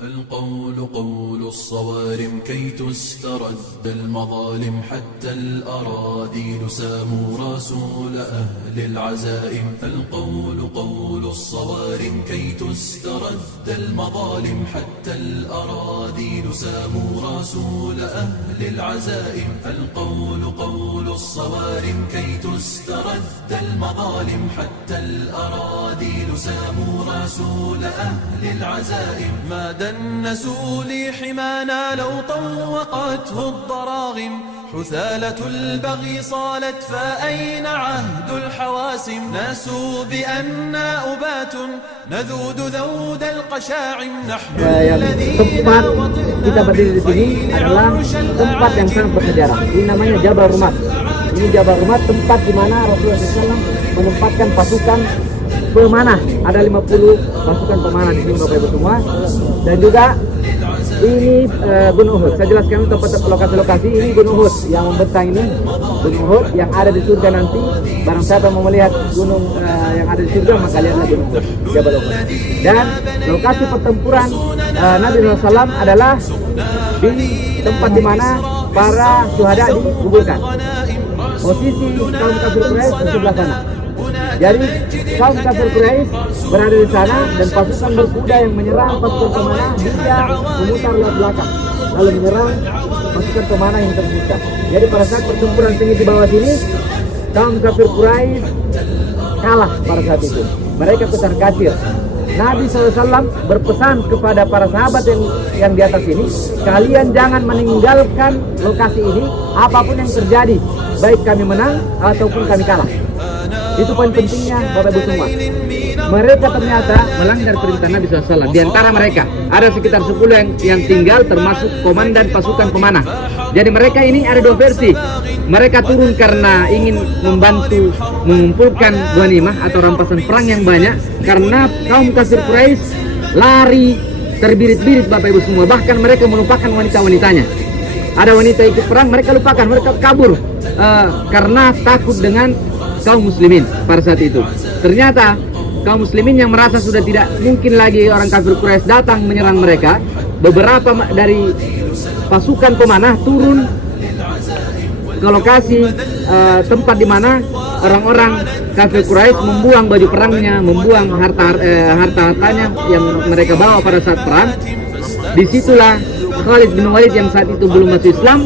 القول قول الصوارم كي تسترد المظالم حتى الأراذيل ساموا رسول أهل العزائم. القول قول الصوارم كي تسترد المظالم حتى الأراذيل ساموا رسول أهل العزائم. القول قول الصوارم كي تسترد المظالم حتى الأراذيل ساموا رسول أهل العزائم. ما دنسوا لي حمانا لو طوقته الضراغم. حثالة البغي صالت فأين عهد الحواسم. ناسوا بأننا أبات نذود ذود القشاعم. نحن الذين kita berdiri di sini adalah tempat yang sangat bersejarah. Ini namanya Jabal Rumat. Ini Jabal Rumat, tempat di mana Rasulullah SAW menempatkan pasukan pemanah. Ada 50 pasukan pemanah di sini Bapak Ibu semua. Dan juga ini Gunung Uhud. Saya jelaskan tempat lokasi-lokasi. Ini Gunung Uhud yang membentang ini, Gunung Uhud yang ada di surga nanti. Barang siapa mau melihat gunung yang ada di surga, maka lihatlah Gunung Uhud, Jabal Uhud. Dan lokasi pertempuran Nabi SAW adalah di tempat di mana para syuhada dikuburkan. Posisi kaum kafir Quraisy di sebelah sana. Jadi kaum kafir Quraisy berada di sana dan pasukan berkuda yang menyerang pasukan pemanah dia memutar lewat belakang lalu menyerang pasukan pemanah yang tersisa. Jadi pada saat pertempuran sengit di bawah sini, kaum kafir Quraisy kalah pada saat itu. Mereka ketar kasir. Nabi SAW berpesan kepada para sahabat yang di atas ini, kalian jangan meninggalkan lokasi ini apapun yang terjadi, baik kami menang ataupun kami kalah. Itu poin pentingnya Bapak Ibu semua. Mereka ternyata melanggar perintah Nabi SAW. Di antara mereka ada sekitar 10 yang tinggal, termasuk komandan pasukan pemanah. Jadi mereka ini ada dua versi. Mereka turun karena ingin membantu mengumpulkan ghanimah atau rampasan perang yang banyak, karena kaum kafir Quraisy lari terbirit-birit Bapak Ibu semua. Bahkan mereka melupakan wanita-wanitanya. Ada wanita ikut perang, mereka lupakan, mereka kabur karena takut dengan kaum muslimin pada saat itu. Ternyata kaum muslimin yang merasa sudah tidak mungkin lagi orang kafir Quraisy datang menyerang mereka, beberapa dari pasukan pemanah turun ke lokasi tempat di mana orang-orang kafir Quraisy membuang baju perangnya, membuang harta-hartanya yang mereka bawa pada saat perang. Disitulah Khalid bin Walid yang saat itu belum masuk Islam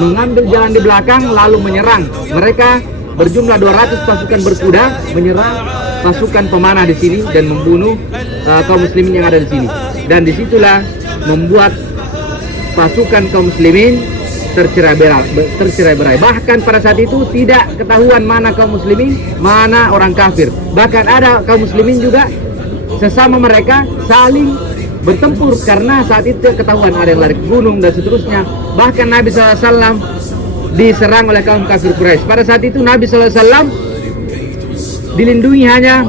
mengambil jalan di belakang lalu menyerang. Mereka berjumlah 200 pasukan berkuda menyerang pasukan pemanah di sini dan membunuh kaum muslimin yang ada di sini. Dan disitulah membuat pasukan kaum muslimin tercerai-berai. Bahkan pada saat itu tidak ketahuan mana kaum muslimin, mana orang kafir. Bahkan ada kaum muslimin juga sesama mereka saling bertempur karena saat itu ketahuan ada yang lari ke gunung dan seterusnya. Bahkan Nabi SAW diserang oleh kaum kafir Quraisy. Pada saat itu Nabi SAW dilindungi hanya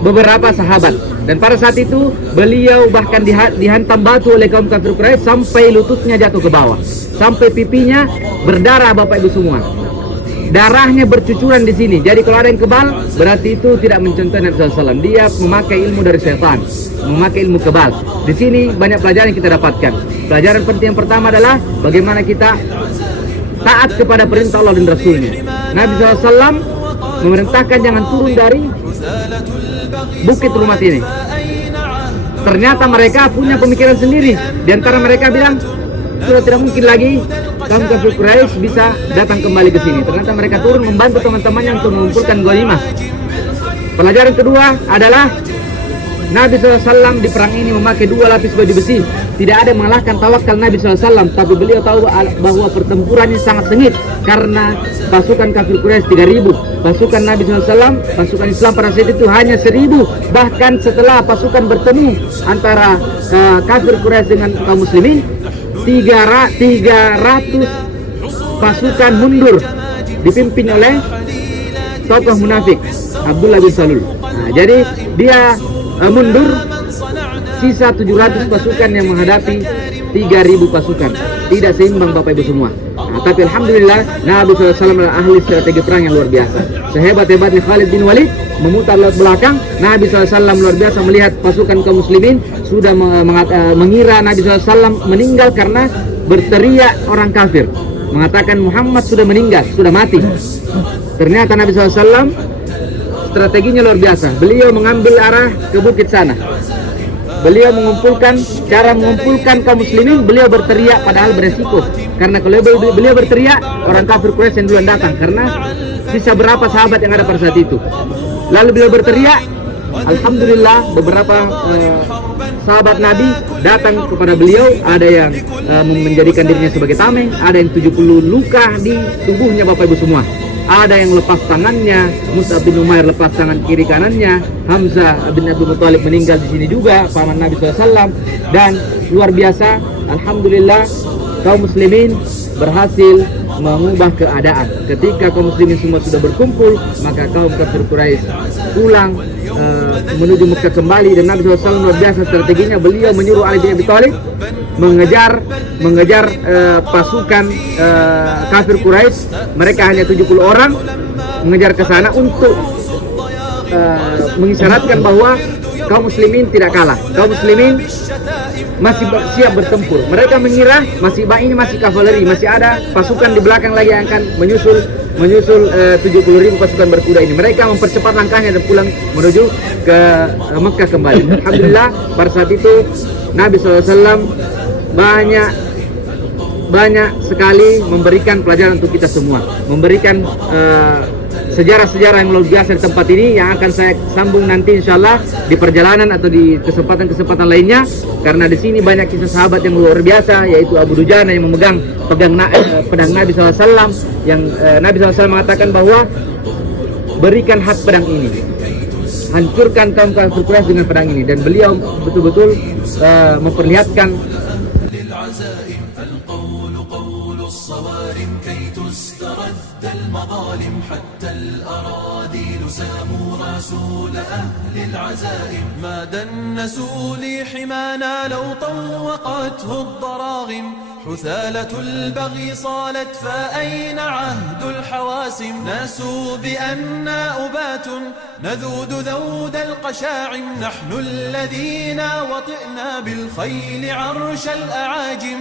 beberapa sahabat. Dan pada saat itu beliau bahkan dihantam batu oleh kaum kafir Quraisy sampai lututnya jatuh ke bawah, sampai pipinya berdarah Bapak Ibu semua. Darahnya bercucuran di sini. Jadi kalau ada yang kebal, berarti itu tidak mencontoh Nabi SAW. Dia memakai ilmu dari setan, memakai ilmu kebal. Di sini banyak pelajaran yang kita dapatkan. Pelajaran penting yang pertama adalah bagaimana kita taat kepada perintah Allah dan Rasulnya. Nabi SAW memerintahkan jangan turun dari bukit Rumat ini. Ternyata mereka punya pemikiran sendiri. Di antara mereka bilang sudah tidak mungkin lagi kaum kafir Quraisy bisa datang kembali ke sini. Ternyata mereka turun membantu teman-temannya untuk mengumpulkan ghanimah. Pelajaran kedua adalah Nabi SAW di perang ini memakai 2 lapis baju besi. Tidak ada yang mengalahkan tawakal Nabi SAW, tapi beliau tahu bahwa pertempuran ini sangat sengit karena pasukan kafir Quraisy 3.000. Pasukan Nabi SAW, pasukan Islam pada saat itu hanya 1.000. Bahkan setelah pasukan bertemu antara kafir Quraisy dengan kaum muslimin, 300 pasukan mundur dipimpin oleh tokoh munafik Abdullah bin Salul. Nah, jadi dia mundur, sisa 700 pasukan yang menghadapi 3.000 pasukan. Tidak seimbang Bapak Ibu semua. Nah, Tapi alhamdulillah Nabi SAW adalah ahli strategi perang yang luar biasa. Sehebat-hebatnya Khalid bin Walid memutar laut belakang, Nabi SAW luar biasa melihat pasukan kaum muslimin sudah mengira Nabi SAW meninggal karena berteriak orang kafir, mengatakan Muhammad sudah meninggal, sudah mati. Ternyata Nabi SAW strateginya luar biasa. Beliau mengambil arah ke bukit sana. Beliau cara mengumpulkan kaum muslimin, beliau berteriak padahal beresiko. Karena kalau beliau berteriak, orang kafir Quraisy yang duluan datang. Karena sisa berapa sahabat yang ada pada saat itu. Lalu beliau berteriak, alhamdulillah beberapa sahabat Nabi datang kepada beliau. Ada yang menjadikan dirinya sebagai tameng, ada yang 70 luka di tubuhnya Bapak Ibu semua. Ada yang lepas tangannya, Mus'ab bin Umair lepas tangan kiri kanannya, Hamzah bin Abdul Muthalib meninggal di sini juga, paman Nabi SAW. Dan luar biasa, alhamdulillah kaum muslimin berhasil mengubah keadaan. Ketika kaum muslimin semua sudah berkumpul, maka kaum kafir Quraisy pulang menuju Mekah kembali. Dan Nabi SAW luar biasa strateginya. Beliau menyuruh Ali bin Abi Thalib mengejar pasukan kafir Quraisy. Mereka hanya 70 orang, mengejar ke sana untuk mengisyaratkan bahwa kaum muslimin tidak kalah. Kaum muslimin masih siap bertempur. Mereka mengira ini masih kavaleri, masih ada pasukan di belakang lagi yang akan menyusul 70.000 pasukan berkuda ini. Mereka mempercepat langkahnya dan pulang menuju ke Mekah kembali. Alhamdulillah pada saat itu Nabi SAW banyak sekali memberikan pelajaran untuk kita semua, memberikan sejarah-sejarah yang luar biasa di tempat ini yang akan saya sambung nanti insyaallah di perjalanan atau di kesempatan-kesempatan lainnya. Karena di sini banyak kisah sahabat yang luar biasa, yaitu Abu Dujana yang memegang pedang Nabi SAW, yang Nabi SAW mengatakan bahwa berikan hak pedang ini, hancurkan kaum kafir Quraisy dengan pedang ini. Dan beliau betul-betul memperlihatkan المظالم حتى الأراذيل ساموا رسول أهل العزائم ما دنسوا لحمانا لو طوقته الضراغم حثالة البغي صالت فأين عهد الحواسم ناسوا بأننا أبات نذود ذود القشاعم نحن الذين وطئنا بالخيل عرش الأعاجم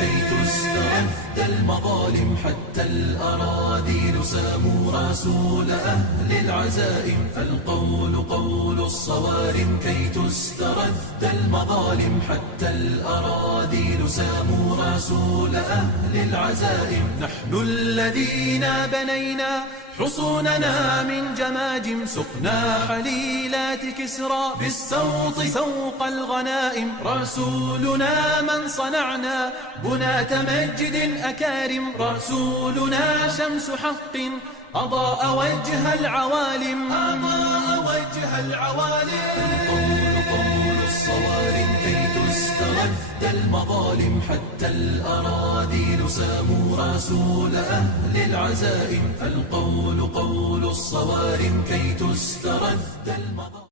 كي تسترد المظالم حتى الأراذيل ساموا رسول أهل العزائم القول قول الصوارم كي تسترد المظالم حتى الأراذيل ساموا رسول أهل العزائم نحن الذين بنينا حصوننا من جماجم سقنا حليلات كسرى بالسوط سوق الغنائم رسولنا من صنعنا بنات مجد أكارم رسولنا شمس حق أضاء وجه العوالم قول الصوارم كي تسترد المظالم حتى الأراذيل ساموا رسول أهل العزائم القول قول الصوارم كي تسترد المظالم